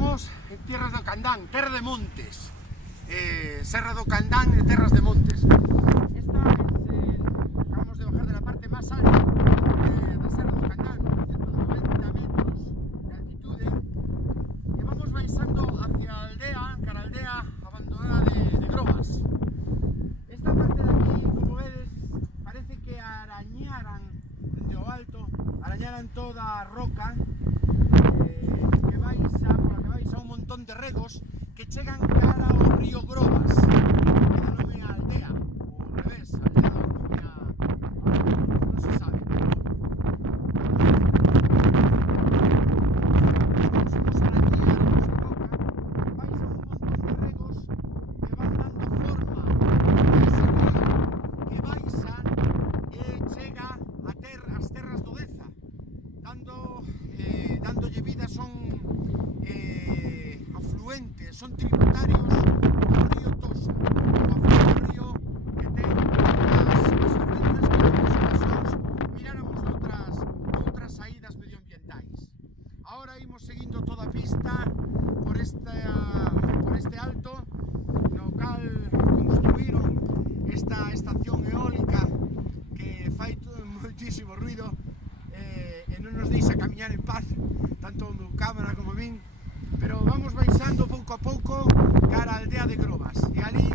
estamos en tierras do Candán, terra de montes, Serra do Candán e terras de montes. Esta es, acabamos de bajar de la parte más alta da Serra do Candán, 190 metros de altitude, e vamos baixando hacia a aldea, cara a aldea abandonada de Grobas. Esta parte de aquí, como vedes, parece que arañaran desde o alto, arañaran toda a roca, pola que vais a un montón de regos que chegan cara ao río Grobas, que dá nome a aldea, ou ao revés, a aldea dá nome a... non se sabe, pero... Os arañaros de roca, vais a un montón de regos que van dando forma a ese río que baixa e chega a ter as terras do Deza, dándolle vida. Son tributarios do río Toxa, o afluente río que ten as fervenzas que en outras ocasións miráramos outras saídas medioambientais. Ahora imos seguindo toda a pista por este alto, no cal construíron esta estación eólica que fai moitísimo ruido e non nos deixa camiñar en paz, tanto o meu cámara como a min. Pero vamos baixando pouco a pouco cara á aldea de Grobas, e ali